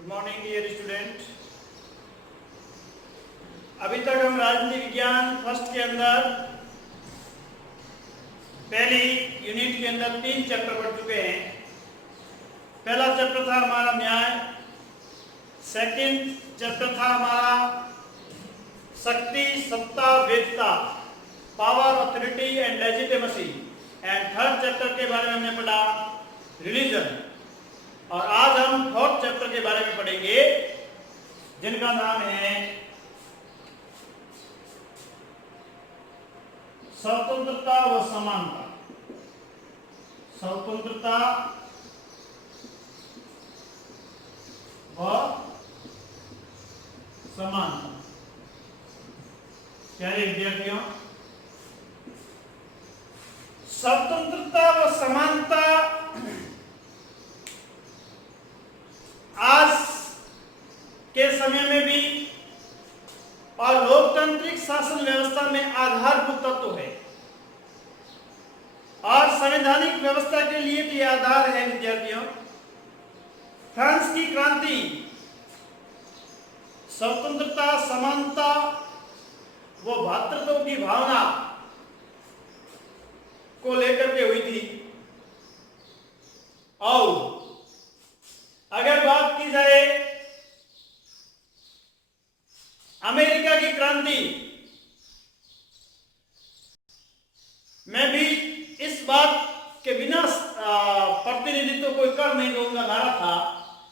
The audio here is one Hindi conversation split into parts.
Good morning dear student. अभी तक हम राजनीति विज्ञान फर्स्ट के अंदर पहली यूनिट के अंदर 3 चैप्टर पढ़ चुके हैं। पहला चैप्टर था हमारा न्याय, सेकंड चैप्टर था हमारा शक्ति, सत्ता, वेदता, power, authority and legitimacy, and third chapter के बारे में हमने पढ़ा रिलीजन। और आज हम फोर्थ चैप्टर के बारे में पढ़ेंगे जिनका नाम है स्वतंत्रता व समानता। स्वतंत्रता व समानता। प्यारे विद्यार्थियों, स्वतंत्रता व समानता आज के समय में भी और लोकतांत्रिक शासन व्यवस्था में आधारभूत तत्व है और संवैधानिक व्यवस्था के लिए भी आधार है। विद्यार्थियों, फ्रांस की क्रांति स्वतंत्रता, समानता व भ्रातृत्व की भावना को लेकर के हुई थी। और अगर बात की जाए अमेरिका की क्रांति में भी इस बात के बिना प्रतिनिधित्व कोई कर नहीं दूंगा नारा था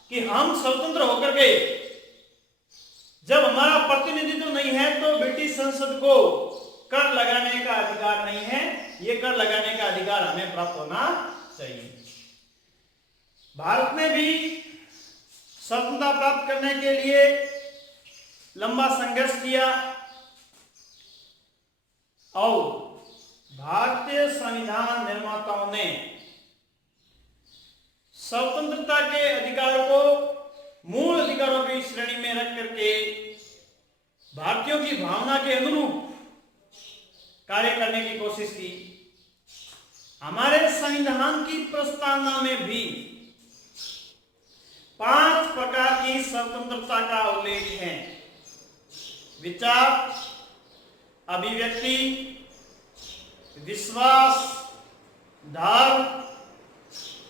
कि हम स्वतंत्र होकर के जब हमारा प्रतिनिधित्व नहीं है तो ब्रिटिश संसद को कर लगाने का अधिकार नहीं है, ये कर लगाने का अधिकार हमें प्राप्त होना चाहिए। भारत ने भी स्वतंत्रता प्राप्त करने के लिए लंबा संघर्ष किया और भारतीय संविधान निर्माताओं ने स्वतंत्रता के अधिकारों को मूल अधिकारों की श्रेणी में रख करके भारतीयों की भावना के अनुरूप कार्य करने की कोशिश की। हमारे संविधान की प्रस्तावना में भी 5 प्रकार की स्वतंत्रता का उल्लेख है: विचार, अभिव्यक्ति, विश्वास, धर्म,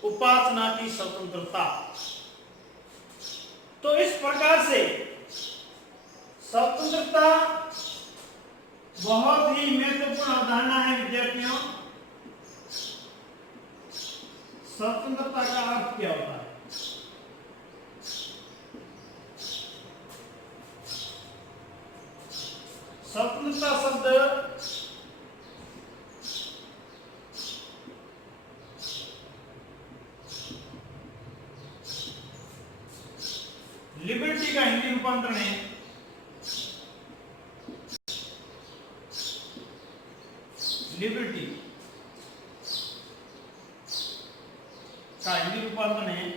उपासना की स्वतंत्रता। तो इस प्रकार से स्वतंत्रता बहुत ही महत्वपूर्ण अवधारणा है। विद्यार्थियों, स्वतंत्रता का अर्थ क्या होता है? स्वतंत्रता शब्द लिबर्टी का हिंदी रूपांतरण है। लिबर्टी का हिंदी रूपांतरण है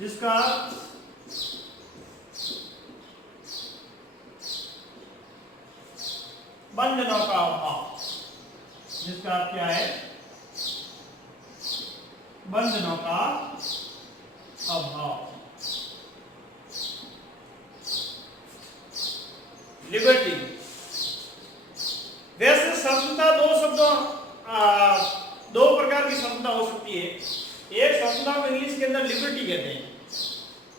जिसका बंधनों का अभाव। जिसका क्या है? बंधनों का अभाव। लिबर्टी। वैसे स्वतंत्रता दो प्रकार की स्वतंत्रता हो सकती है। एक स्वतंत्रता को इंग्लिश के अंदर लिबर्टी कहते हैं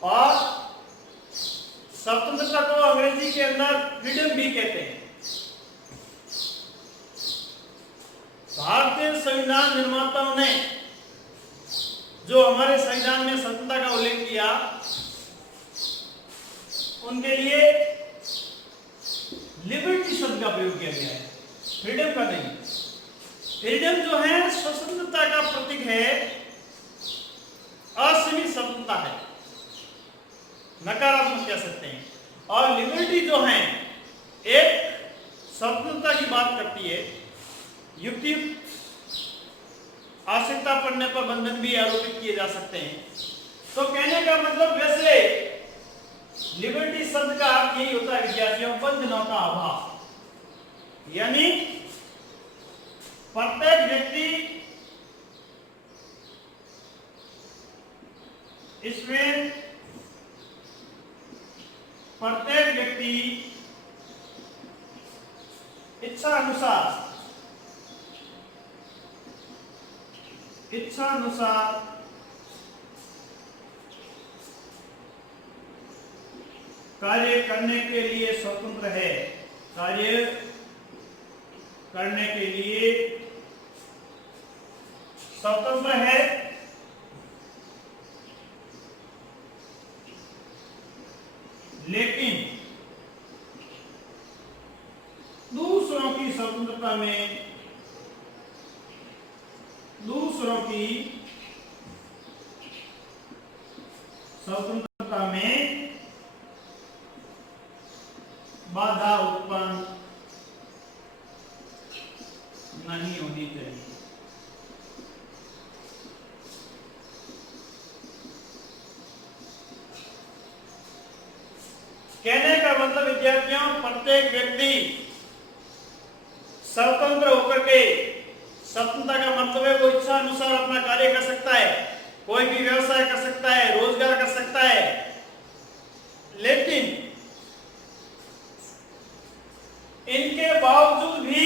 और स्वतंत्रता को अंग्रेजी के अंदर फ्रीडम भी कहते हैं। भारतीय संविधान निर्माताओं ने जो हमारे संविधान में स्वतंत्रता का उल्लेख किया, उनके लिए लिबर्टी शब्द का प्रयोग किया गया है, फ्रीडम का नहीं। फ्रीडम जो है स्वतंत्रता का प्रतीक है, असीमित स्वतंत्रता है, नकारात्मक कह सकते हैं। और लिबर्टी जो है एक स्वतंत्रता की बात करती है। युक्तियुक्त आवश्यकता पड़ने पर बंधन भी आरोपित किए जा सकते हैं। तो कहने का मतलब वैसे लिबर्टी शब्द का अर्थ यही होता है विद्यार्थियों, बंधनों का अभाव। यानी प्रत्येक व्यक्ति इसमें प्रत्येक व्यक्ति इच्छा अनुसार कार्य करने के लिए स्वतंत्र है। कार्य करने के लिए स्वतंत्र है, लेकिन दूसरों की स्वतंत्रता में बाधा उत्पन्न नहीं होनी चाहिए। कहने का मतलब विद्यार्थियों, प्रत्येक व्यक्ति स्वतंत्र होकर के, स्वतंत्रता का मतलब है वो इच्छा अनुसार अपना कार्य कर सकता है, कोई भी व्यवसाय कर सकता है, रोजगार कर सकता है, लेकिन इनके बावजूद भी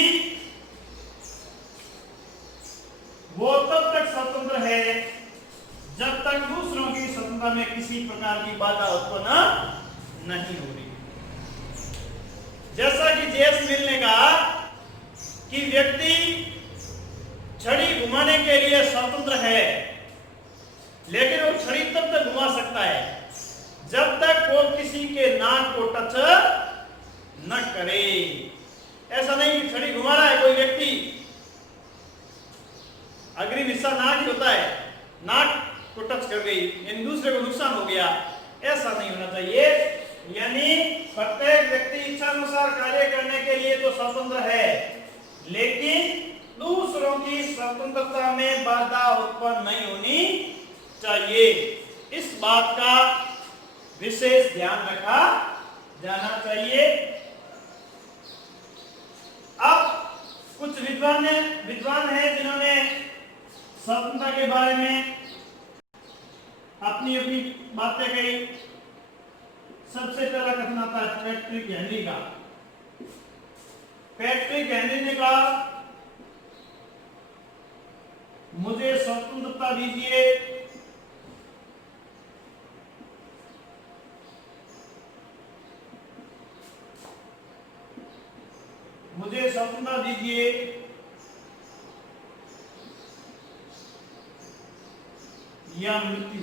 वो तब तक स्वतंत्र है जब तक दूसरों की स्वतंत्रता में किसी प्रकार की बाधा उत्पन्न नहीं हो रही। जैसा कि जेम्स मिल ने कहा कि व्यक्ति छड़ी घुमाने के लिए स्वतंत्र है, लेकिन वो छड़ी तब तक घुमा सकता है जब तक वो किसी के नाक को टच न करे। ऐसा नहीं कि छड़ी घुमा रहा है कोई व्यक्ति, अग्रिम हिस्सा नाक ही होता है, नाक को टच कर गई यानी दूसरे को नुकसान हो गया, ऐसा नहीं होना चाहिए। यानी प्रत्येक व्यक्ति इच्छा अनुसार कार्य करने के लिए तो स्वतंत्र है, लेकिन दूसरों की स्वतंत्रता में बाधा उत्पन्न नहीं होनी चाहिए। इस बात का विशेष ध्यान रखा जाना चाहिए। अब कुछ विद्वान हैं जिन्होंने स्वतंत्रता के बारे में अपनी अपनी बातें कही। सबसे पहला कथन आता है पैट्रिक हेनरी का। पैट्रिक हेनरी ने कहा, मुझे स्वतंत्रता दीजिए, मुझे स्वतंत्रता दीजिए, या मृत्यु।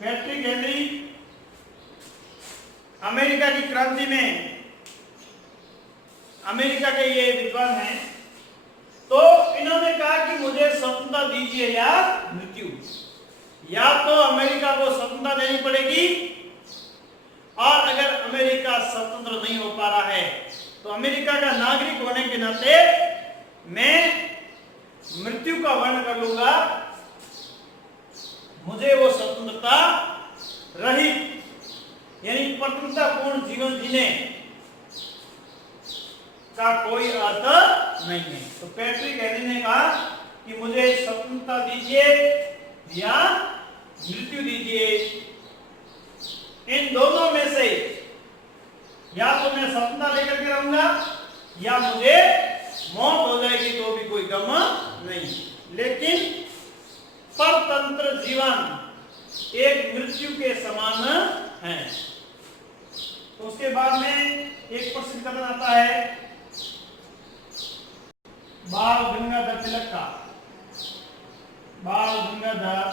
पैट्रिक हेनरी अमेरिका की क्रांति में, अमेरिका के ये विद्वान हैं, तो इन्होंने कहा कि मुझे स्वतंत्रता दीजिए या मृत्यु। या तो अमेरिका को स्वतंत्रता देनी पड़ेगी, और अगर अमेरिका स्वतंत्र नहीं हो पा रहा है तो अमेरिका का नागरिक होने के नाते मैं मृत्यु का वर्ण कर लूंगा, मुझे वो स्वतंत्रता रहित यानी प्रतंत्रतापूर्ण जीवन जीने का कोई अर्थ नहीं है। तो पैट्रिक हेनरी ने कहा कि मुझे स्वतंत्रता दीजिए या मृत्यु दीजिए, इन दोनों में से या तो मैं स्वतंत्रता लेकर के रहूंगा या मुझे मौत हो जाएगी तो भी कोई गम नहीं। लेकिन परतंत्र जीवन एक मृत्यु के समान है। तो उसके बाद में एक प्रश्न कथन आता है बाल गंगाधर तिलक का। बाल गंगाधर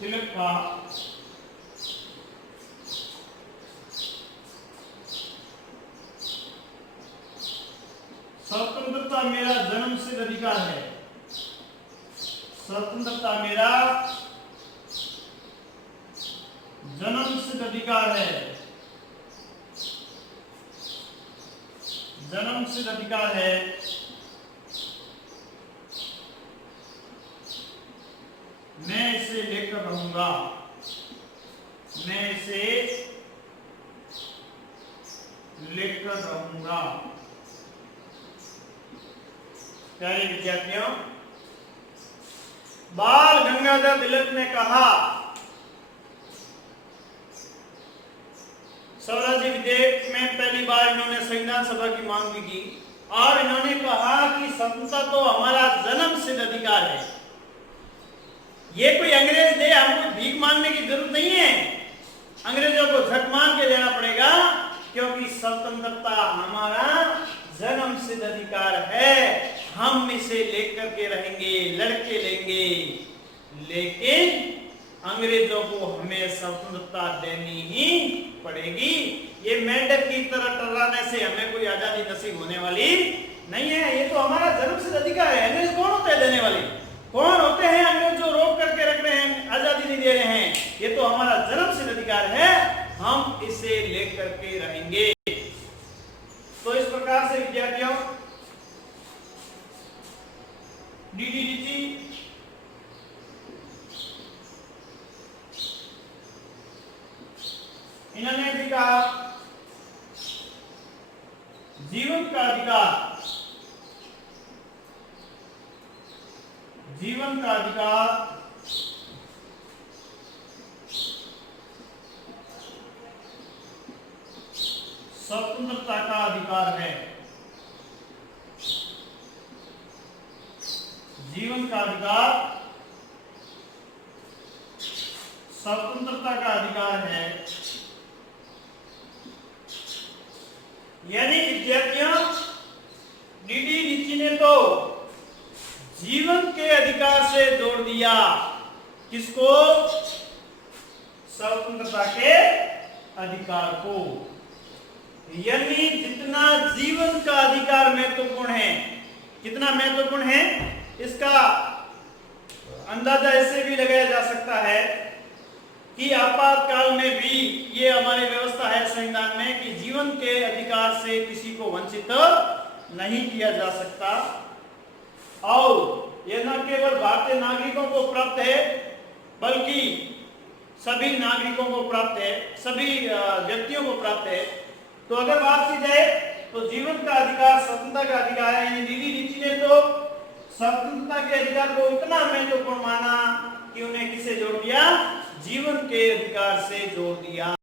तिलक का स्वतंत्रता मेरा जन्मसिद्ध अधिकार है। स्वतंत्रता मेरा जन्मसिद्ध अधिकार है। जन्मसिद्ध अधिकार है। मैं इसे लेकर रहूंगा। मैं इसे लेकर रहूंगा। प्यारे विद्यार्थियों, बाल गंगाधर तिलक ने कहा, स्वराज्य विधेयक में पहली बार इन्होंने संविधान सभा की मांग भी की और इन्होंने कहा कि स्वतंत्रता तो हमारा जन्म सिद्ध अधिकार है। ये कोई अंग्रेज दे, हमको भीख मांगने की जरूरत नहीं है। अंग्रेजों को झक मांग के देना पड़ेगा, क्योंकि स्वतंत्रता हमारा जन्म सिद्ध अधिकार है। हम इसे लेकर के रहेंगे, लड़के लेंगे, लेकिन अंग्रेजों को हमें स्वतंत्रता देनी ही पड़ेगी। ये मेंढक की तरह टर्राने से हमें कोई आजादी नसीब होने वाली नहीं है। ये तो हमारा जन्म सिद्ध अधिकार है। अंग्रेज कौन होते हैं देने वाले? कौन होते हैं अंग्रेज जो रोक करके रख रहे हैं, आजादी नहीं दे रहे हैं? ये तो हमारा जन्म सिद्ध अधिकार है, हम इसे लेकर के रहेंगे। तो इस प्रकार से विद्यार्थियों, डीडीडीटी इन्होंने भी कहा जीवन का अधिकार, जीवन का अधिकार स्वतंत्रता का अधिकार है। जीवन का अधिकार स्वतंत्रता का अधिकार है। यानी विद्यार्थियों, डीडी रीति ने तो जीवन के अधिकार से जोड़ दिया। किसको? स्वतंत्रता के अधिकार को। यानी जितना जीवन का अधिकार महत्वपूर्ण है, कितना महत्वपूर्ण है, इसका अंदाजा इससे भी लगाया जा सकता है कि आपातकाल में भी ये हमारी व्यवस्था है संविधान में कि जीवन के अधिकार से किसी को वंचित नहीं किया जा सकता। और यह न केवल भारतीय नागरिकों को प्राप्त है, बल्कि सभी नागरिकों को प्राप्त है, सभी व्यक्तियों को प्राप्त है। तो अगर बात की जाए तो जीवन का अधिकार स्वतंत्रता का अधिकार है। यानी डीडी रीति ने तो स्वतंत्रता के अधिकार को इतना महत्वपूर्ण माना कि उन्हें किसे जोड़ दिया? जीवन के अधिकार से जोड़ दिया।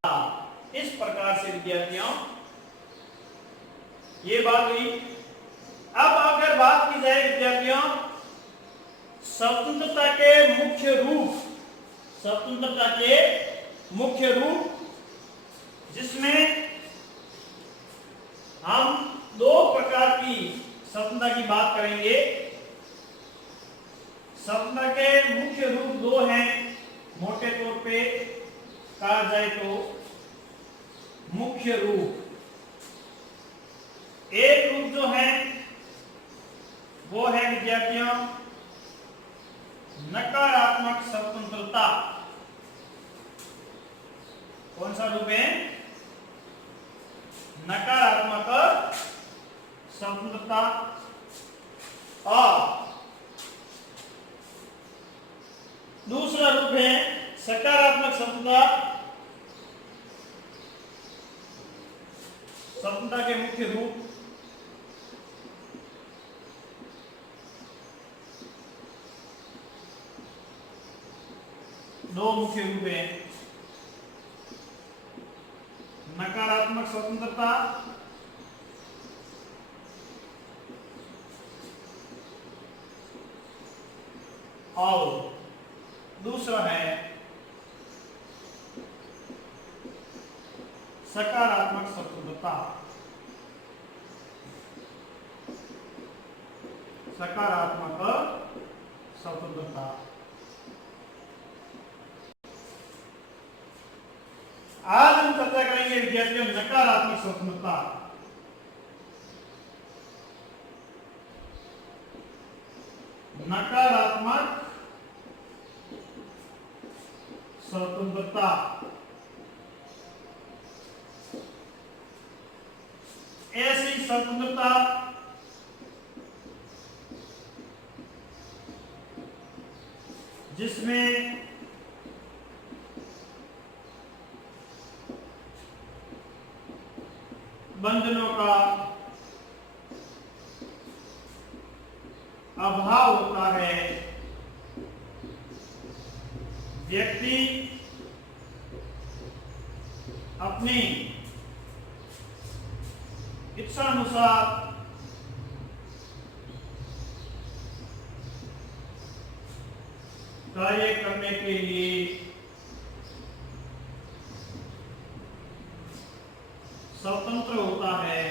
इस प्रकार से विद्यार्थियों ये बात हुई। अब अगर बात की जाए विद्यार्थियों स्वतंत्रता के मुख्य रूप, स्वतंत्रता के मुख्य रूप, जिसमें हम दो प्रकार की स्वतंत्रता की बात करेंगे। स्वतंत्रता के मुख्य रूप दो हैं, मोटे तौर पे कहा जाए तो मुख्य रूप। एक रूप जो है वो है विद्यार्थियों नकारात्मक स्वतंत्रता। कौन सा रूप है? नकारात्मक स्वतंत्रता। और दूसरा रूप है सकारात्मक स्वतंत्रता। स्वतंत्रता के मुख्य रूप दो मुख्य रूप हैं, नकारात्मक स्वतंत्रता और दूसरा है सकारात्मक स्वतंत्रता। सकारात्मक स्वतंत्रता। आज हम चर्चा करेंगे विद्यार्थियों नकारात्मक स्वतंत्रता। नकारात्मक स्वतंत्रता ऐसी स्वतंत्रता जिसमें बंधनों का अभाव होता है, व्यक्ति अपनी इच्छानुसार कार्य करने के लिए स्वतंत्र होता है।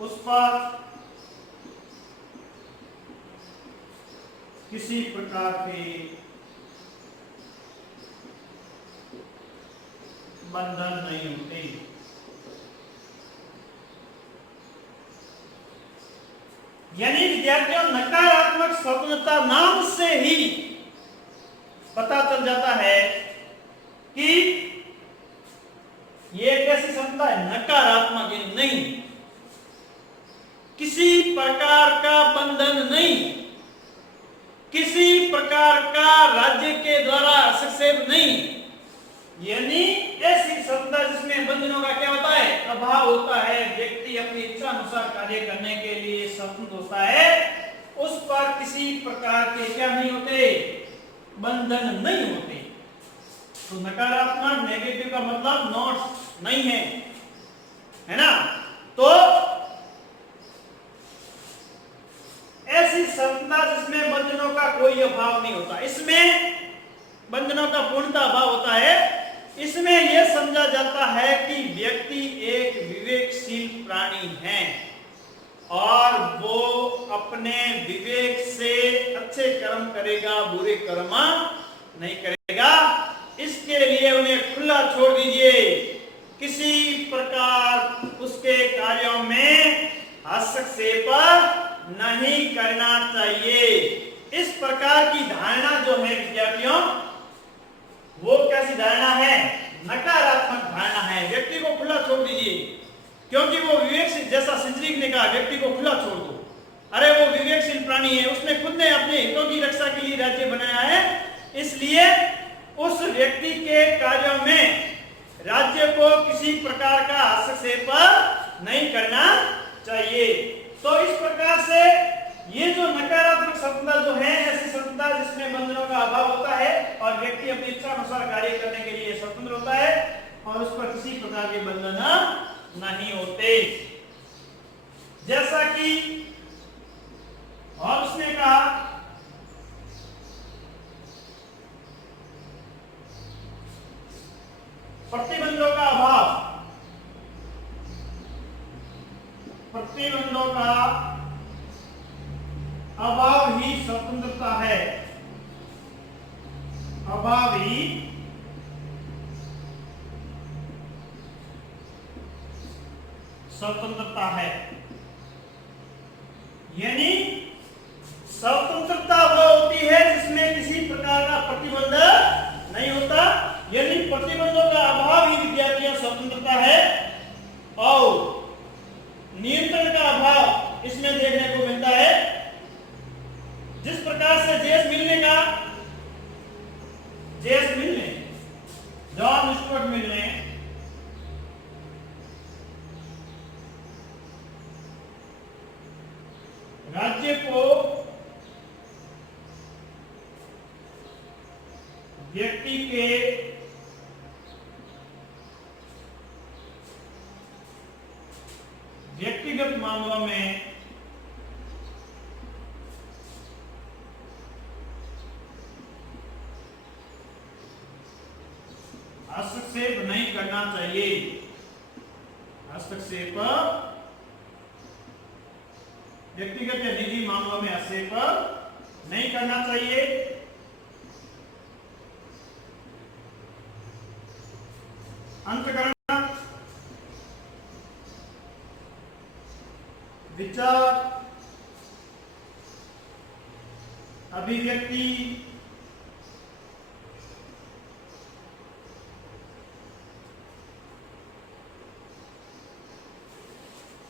उस पर किसी प्रकार के बंधन नहीं होते। यानी विद्यार्थियों, नकारात्मक स्वतंत्रता नाम से ही पता चल जाता है कि ये कैसी क्षमता है, नकारात्मक नहीं, किसी प्रकार का बंधन नहीं, किसी प्रकार का राज्य के द्वारा हस्तक्षेप नहीं। यानी ऐसी क्षमता जिसमें बंधनों का क्या होता है, अभाव होता है, व्यक्ति अपनी इच्छा अनुसार कार्य करने के लिए स्वतंत्र होता है, उस पर किसी प्रकार के क्या नहीं होते, बंधन नहीं होते। तो नकारात्मक, नेगेटिव का मतलब नॉट नहीं है ना। तो ऐसी क्षमता जिसमें बंधनों का कोई अभाव नहीं होता, इसमें बंधनों का पूर्णतः अभाव होता है। इसमें यह समझा जाता है कि व्यक्ति एक विवेकशील प्राणी है और वो अपने विवेक से अच्छे कर्म करेगा, बुरे कर्म नहीं करेगा। इसके लिए उन्हें खुला छोड़ दीजिए, किसी प्रकार उसके कार्यों में हस्तक्षेप नहीं करना चाहिए। इस प्रकार की धारणा जो है विद्यार्थियों, वो कैसी धारणा है, नकारात्मक धारणा है। व्यक्ति को खुला छोड़ दीजिए, क्योंकि वो विवेकशील, जैसा सिंचरीक ने कहा, व्यक्ति को खुला छोड़ दो। अरे वो विवेकशील प्राणी है, उसने खुद ने अपने हितों की रक्षा के लिए राज्य बनाया है, इसलिए उस व्यक्ति के कार्यों में राज्य को किसी प्रकार का हस्तक्षेप नहीं करना चाहिए। तो इस प्रकार से ये जो नकारात्मक स्वतंत्रता जो है, ऐसी स्वतंत्रता जिसमें बंधनों का अभाव होता है और व्यक्ति अपनी इच्छा अनुसार कार्य करने के लिए स्वतंत्र होता है और उस पर किसी प्रकार के बंधन नहीं होते। जैसा कि हॉब्स ने कहा, प्रतिबंधों का अभाव, प्रतिबंधों का अभाव ही स्वतंत्रता है, अभाव ही स्वतंत्रता है। यानी स्वतंत्रता वो होती है जिसमें किसी प्रकार का प्रतिबंध नहीं होता, यानी प्रतिबंधों का अभाव ही विद्यार्थियों स्वतंत्रता है। और नियंत्रण का अभाव इसमें देखने को मिलता है। जिस प्रकार से जेस मिल ने, जॉन स्टुअर्ट मिल ने राज्य को व्यक्ति के व्यक्तिगत मामलों में हस्तक्षेप नहीं करना चाहिए, हस्तक्षेप व्यक्तिगत या निजी मामलों में हस्तक्षेप नहीं करना चाहिए। अंतःकरण, विचार, अभिव्यक्ति,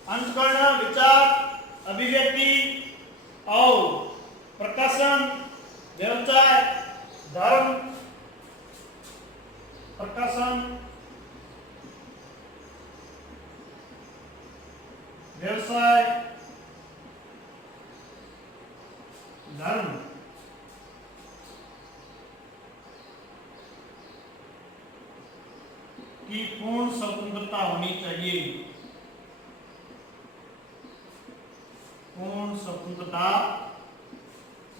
अंतःकरण, विचार, अभिव्यक्ति और प्रकाशन, व्यवसाय, धर्म प्रकाशन, व्यवसाय, धर्म की पूर्ण स्वतंत्रता होनी चाहिए। पूर्ण स्वतंत्रता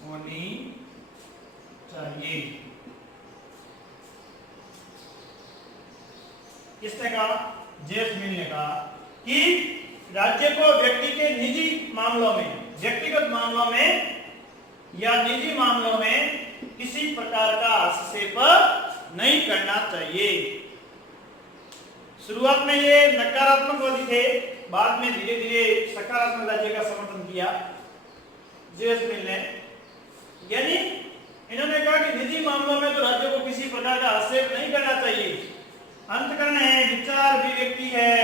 होनी चाहिए। किसने कहा? जेम्स मिल ने कहा कि राज्य को व्यक्ति के निजी मामलों में, व्यक्तिगत मामलों में या निजी मामलों में किसी प्रकार का हस्तक्षेप नहीं करना चाहिए। शुरुआत में ये नकारात्मकवादी थे, बाद में धीरे धीरे सकारात्मक राज्य का समर्थन किया जेम्स मिल ने। यानी इन्होंने कहा कि निजी मामलों में तो राज्य को किसी प्रकार का हस्तक्षेप नहीं करना चाहिए। अंतःकरण है, विचार अभिव्यक्ति है,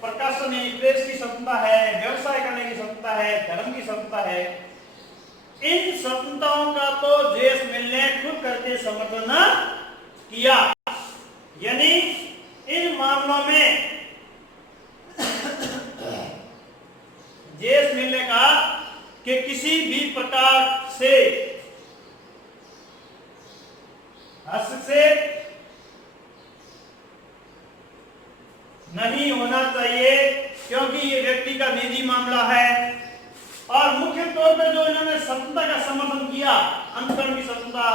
प्रकाशन है, प्रेस की स्वतंत्रता है, व्यवसाय करने की स्वतंत्रता है, धर्म की स्वतंत्रता है। इन स्वतंत्रताओं का तो जेम्स मिल ने खुद करके समर्थन किया। यानी इन मामलों में जेम्स मिल ने कहा कि किसी भी प्रकार से हस्तक्षेप नहीं होना चाहिए, क्योंकि ये व्यक्ति का निजी मामला है। और मुख्य तौर पर जो इन्होंने स्वतंत्रता का समर्थन किया, अंतःकरण की स्वतंत्रता,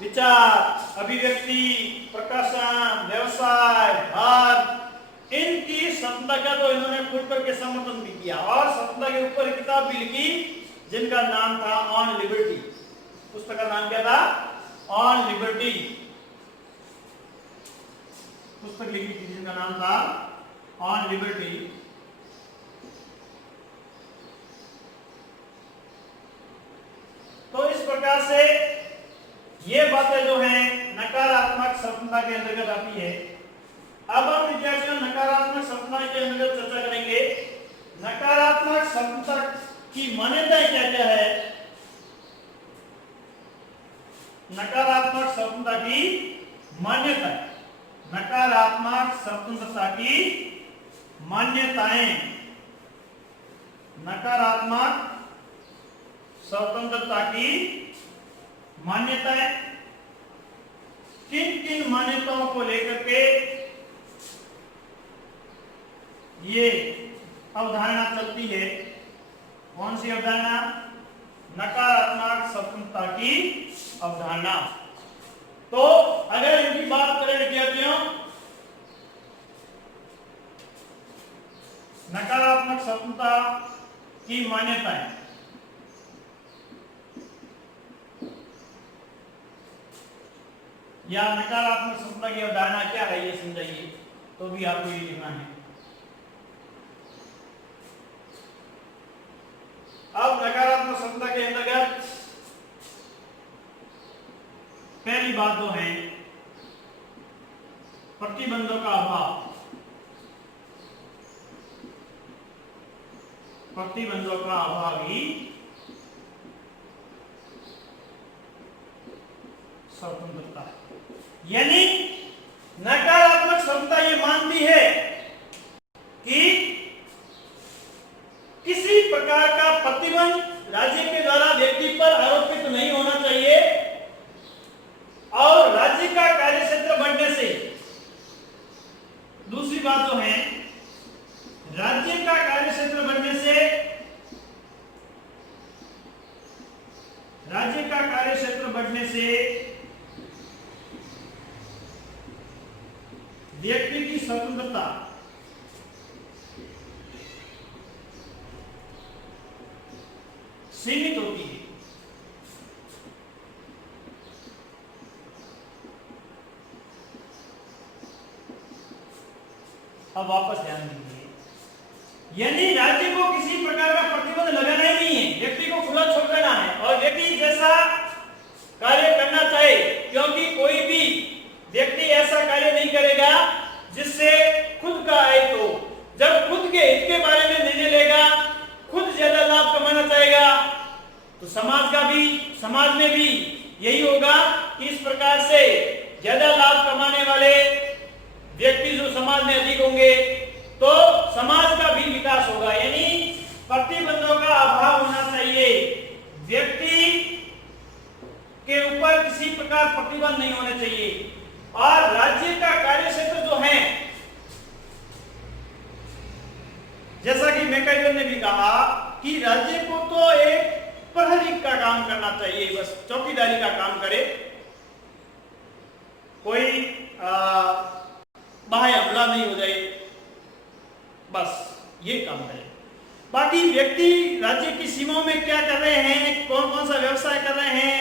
विचार अभिव्यक्ति, प्रकाशन, व्यवसाय, धर्म, इनकी स्वतंत्रता का तो इन्होंने खुद करके समर्थन भी किया। और स्वतंत्रता के ऊपर किताब भी लिखी जिनका नाम था ऑन लिबर्टी। पुस्तक का नाम क्या था? On liberty. पुस्तक लिखी थी जिनका नाम था ऑन लिबर्टी। तो इस प्रकार से ये बातें जो हैं नकारात्मक स्वतंत्रता के अंतर्गत आती है। अब हम विद्यार्थियों नकारात्मक स्वतंत्रता के अंतर्गत चर्चा करेंगे। नकारात्मक स्वतंत्रता की मान्यताएं क्या क्या है? नकारात्मक स्वतंत्रता की मान्यताएं, नकारात्मक स्वतंत्रता की मान्यताएं, नकारात्मक स्वतंत्रता की मान्यताएं। किन किन मान्यताओं को लेकर के ये अवधारणा चलती है? कौन सी अवधारणा? नकारात्मक स्वतंत्रता की अवधारणा। तो अगर इनकी बात करें विद्यार्थियों, नकारात्मक स्वतंत्रता की मान्यताएं, या नकारात्मक स्वतंत्रता की अवधारणा क्या है ये समझाइए, तो भी आपको ये लिखना है। अब नकारात्मक स्वतंत्रता के अंतर्गत पहली बात तो है प्रतिबंधों का अभाव। प्रतिबंधों का अभाव ही स्वतंत्रता है। यानी नकारात्मक स्वतंत्रता ये मानती है कि किसी प्रकार का प्रतिबंध राज्य के द्वारा व्यक्ति पर आरोपित नहीं होना चाहिए, और राज्य का कार्यक्षेत्र बढ़ने से, दूसरी बात जो है राज्य का कार्यक्षेत्र बढ़ने से, राज्य का कार्यक्षेत्र बढ़ने से व्यक्ति की स्वतंत्रता सीमित होती है। अब वापस ध्यान दीजिए, यानी राज्य को किसी प्रकार का प्रतिबंध लगाना ही नहीं है, व्यक्ति को खुला छोड़ देना है और व्यक्ति जैसा कार्य करना चाहे, क्योंकि कोई भी व्यक्ति ऐसा कार्य नहीं करेगा जिससे खुद का हित हो। जब खुद के हित के बारे में निर्णय लेगा, खुद ज्यादा लाभ कमाना चाहेगा, तो समाज में भी यही होगा कि इस प्रकार से ज्यादा लाभ कमाने वाले समाज में अधिक होंगे तो समाज का भी विकास होगा। यानी प्रतिबंधों का अभाव होना चाहिए, व्यक्ति के ऊपर किसी प्रकार प्रतिबंध नहीं होने चाहिए। और राज्य का कार्य क्षेत्र जो है, जैसा कि मैकाइवर ने भी कहा कि राज्य को तो एक प्रहरी का काम करना चाहिए, बस चौकीदारी का काम करे, कोई बाह्य हमला नहीं हो जाए, बस ये काम करे। बाकी व्यक्ति राज्य की सीमाओं में क्या कर रहे हैं, कौन कौन सा व्यवसाय कर रहे हैं,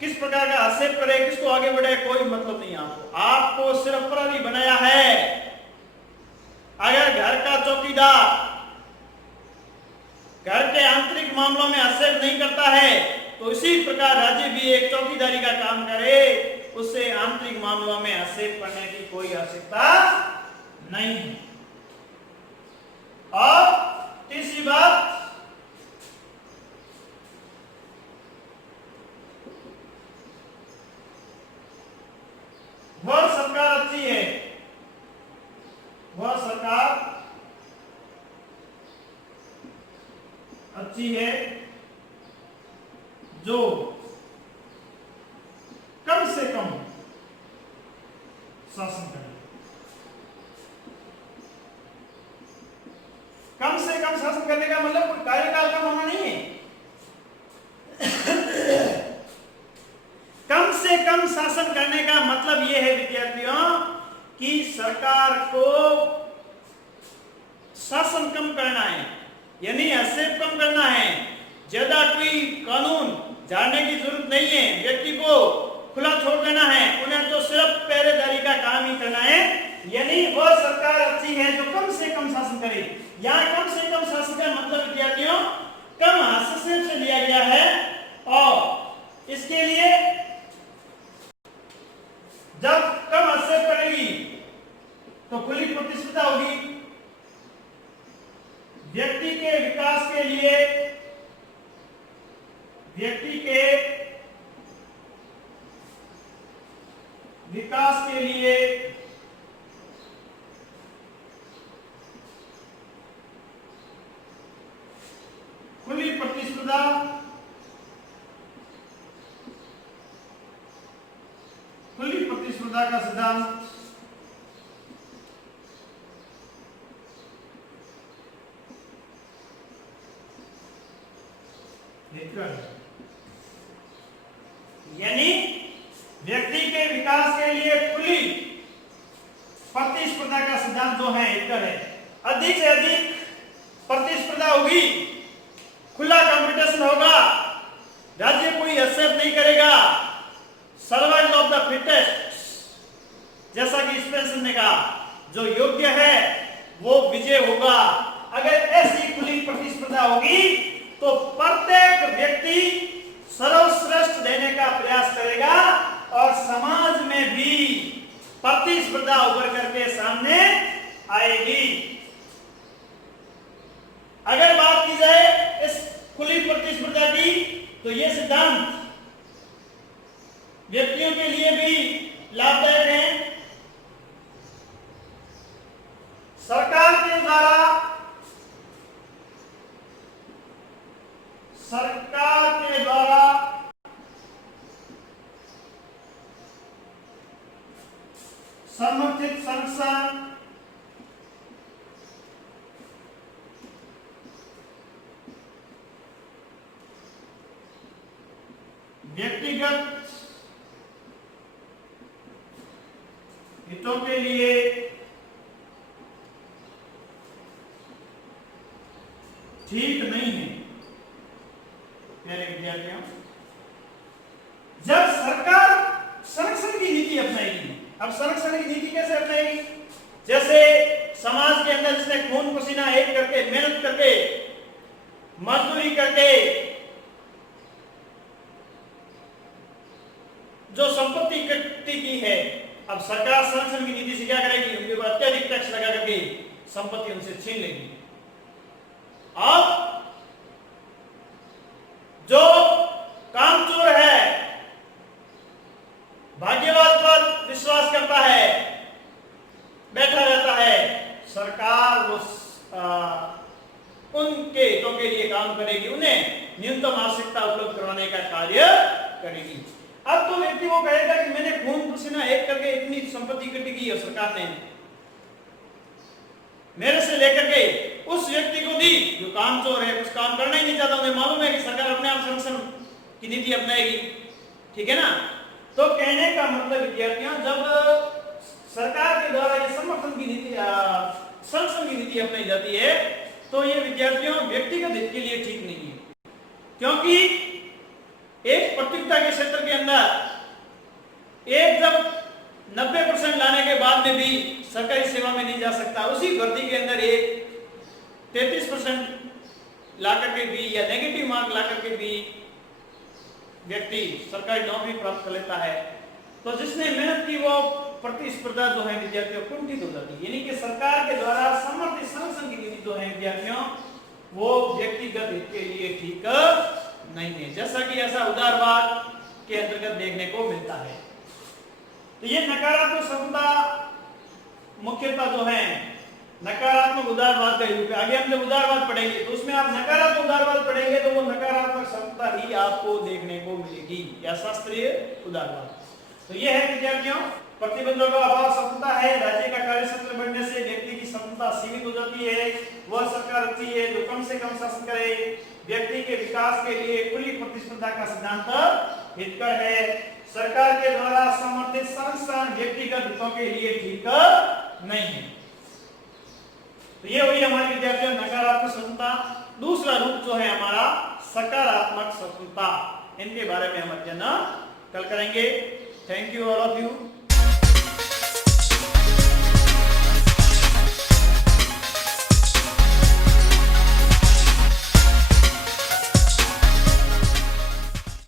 किस प्रकार का हस्तक्षेप करे, किसको आगे बढ़े, कोई मतलब नहीं। आपको सिर्फ प्रहरी बनाया है। अगर घर का चौकीदार घर के आंतरिक मामलों में हस्तक्षेप नहीं करता है तो इसी प्रकार राज्य भी एक चौकीदारी का काम करे, उससे आंतरिक मामलों में हस्तक्षेप करने की कोई आवश्यकता नहीं है। और तीसरी बात, वह सरकार अच्छी है, वह सरकार अच्छी है जो कम से कम शासन करे। कम से कम शासन करने का मतलब कोई कार्यकाल कम होना नहीं है। कम से कम शासन करने का मतलब यह है विद्यार्थियों कि सरकार को शासन कम करना है, यानी हस्तक्षेप कम करना है। ज्यादा कोई कानून जानने की जरूरत नहीं है, व्यक्ति को खुला छोड़ देना है, उन्हें तो सिर्फ पहरेदारी का काम ही करना है। यानी वह सरकार अच्छी है जो कम से कम शासन करे। यहाँ कम से कम शासन का मतलब विद्यार्थियों कम हस्तक्षेप से लिया गया है, और इसके लिए जब कम हस्तक्षेप करेगी तो खुली प्रतिस्पर्धा होगी। व्यक्ति के विकास के लिए, व्यक्ति के विकास के लिए खुली प्रतिस्पर्धा का सिद्धांत यानी व्यक्ति के विकास के लिए खुली प्रतिस्पर्धा का सिद्धांत जो है हिटलर है। अधिक से अधिक प्रतिस्पर्धा होगी, खुला कंपटीशन होगा, राज्य कोई हस्तक्षेप नहीं करेगा, सर्वाइवल ऑफ द फिटेस्ट, जैसा कि स्पेंसर ने कहा, जो योग्य है वो विजय होगा। अगर ऐसी खुली प्रतिस्पर्धा होगी तो प्रत्येक व्यक्ति सर्वश्रेष्ठ देने का प्रयास करेगा और समाज में भी प्रतिस्पर्धा उभर करके सामने आएगी। अगर बात की जाए इस खुली प्रतिस्पर्धा की तो यह सिद्धांत व्यक्तियों के लिए भी लाभदायक है। सरकार के द्वारा समर्थित संस्थान व्यक्तिगत हितों के लिए ठीक नहीं है। प्यारे विद्यार्थियों, जब सरकार संरक्षण की नीति अपनाएगी, अब संरक्षण की नीति कैसे अपनाएगी? जैसे समाज के अंदर जिसने खून पसीना एक करके, मेहनत करके, मजदूरी करके जो संपत्ति इकट्ठी की है, अब सरकार संरक्षण की नीति से क्या करेगी? उनके ऊपर अत्यधिक टैक्स लगा करके संपत्ति उनसे छीन लेगी। अब जो कामचोर है, भाग्यवाद पर विश्वास करता है, आवश्यकता उपलब्ध करवाने का कार्य करेगी। अब तो व्यक्ति वो कहेगा कि मैंने खून पसीना एक करके इतनी संपत्ति इकट्ठी की और सरकार ने मेरे से लेकर के उस व्यक्ति को दी जो कामचोर है, कुछ काम करना ही नहीं चाहता, उन्हें मालूम है कि सरकार अपने आप संरक्षण की नीति अपनाएगी, ठीक है ना। तो कहने का मतलब विद्यार्थियों, जब सरकार के द्वारा ये समर्थन की नीति, संरक्षण की नीति अपनाई जाती है, तो ये विद्यार्थियों व्यक्तिगत हित के लिए ठीक नहीं है, क्योंकि एक प्रतियोगिता के क्षेत्र के अंदर एक जब 90% लाने के बाद में भी सरकारी सेवा में नहीं जा सकता, उसी भर्ती के अंदर एक 33% ला करके भी या नेगेटिव मार्क ला करके भी व्यक्ति सरकारी नौकरी प्राप्त कर लेता है, तो जिसने मेहनत की वो प्रतिस्पर्धा जो है विद्यार्थियों कुंठित हो जाती है। यानी कि सरकार के द्वारा समर्थित संरक्षण की नीति जो है विद्यार्थियों वो व्यक्तिगत हित के लिए ठीक नहीं है, जैसा कि ऐसा उदारवाद के अंतर्गत देखने को मिलता है। तो ये नकारात्मक क्षमता मुख्यतः जो है नकारात्मक उदारवाद का रूप है। आगे हम जब उदारवाद पढ़ेंगे तो उसमें आप नकारात्मक उदारवाद पढ़ेंगे तो वो नकारात्मक क्षमता ही आपको देखने को मिलेगी, या शास्त्रीय उदारवाद। तो ये है विद्यार्थियों, प्रतिबंधों का अभाव क्षमता है, राज्य का कार्यक्षेत्र बढ़ने से व्यक्ति की क्षमता सीमित हो जाती है, वह सरकार अच्छी है जो कम से कम शासन करे, व्यक्ति के विकास के लिए खुली प्रतिस्पर्धा का सिद्धांत हितकर है, सरकार के द्वारा समर्थित संस्थान व्यक्तिगत हितों के लिए ठीक नहीं है। तो ये हुई हमारे विद्यार्थियों नकारात्मक क्षमता। दूसरा रूप जो है हमारा सकारात्मक क्षमता, इनके बारे में हम अध्ययन कल करेंगे। Thank you all of you.